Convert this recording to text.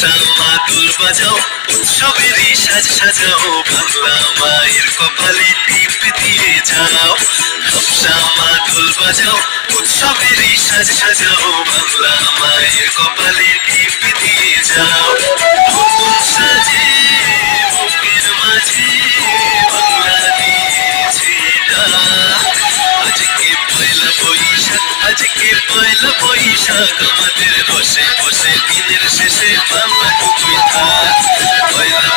মাদুল বাজাও উৎসবেরই সাজ সাজাও বাংলা মায়ের কপালে টিপ দিয়ে যাও হামসা মাদুল বাজাও উৎসবেরই সাজ সাজাও বাংলা মায়ের কপালে টিপ দিয়ে যাও নতুন সাজে বুকের মাঝে বাংলা দিয়েছে ডাক আজকে পয়লা বৈশাখ আজকে পয়লা বৈশাখ আমাদের বসে বসে দিনের শেষে বাংলা টুকুই থাক পয়লা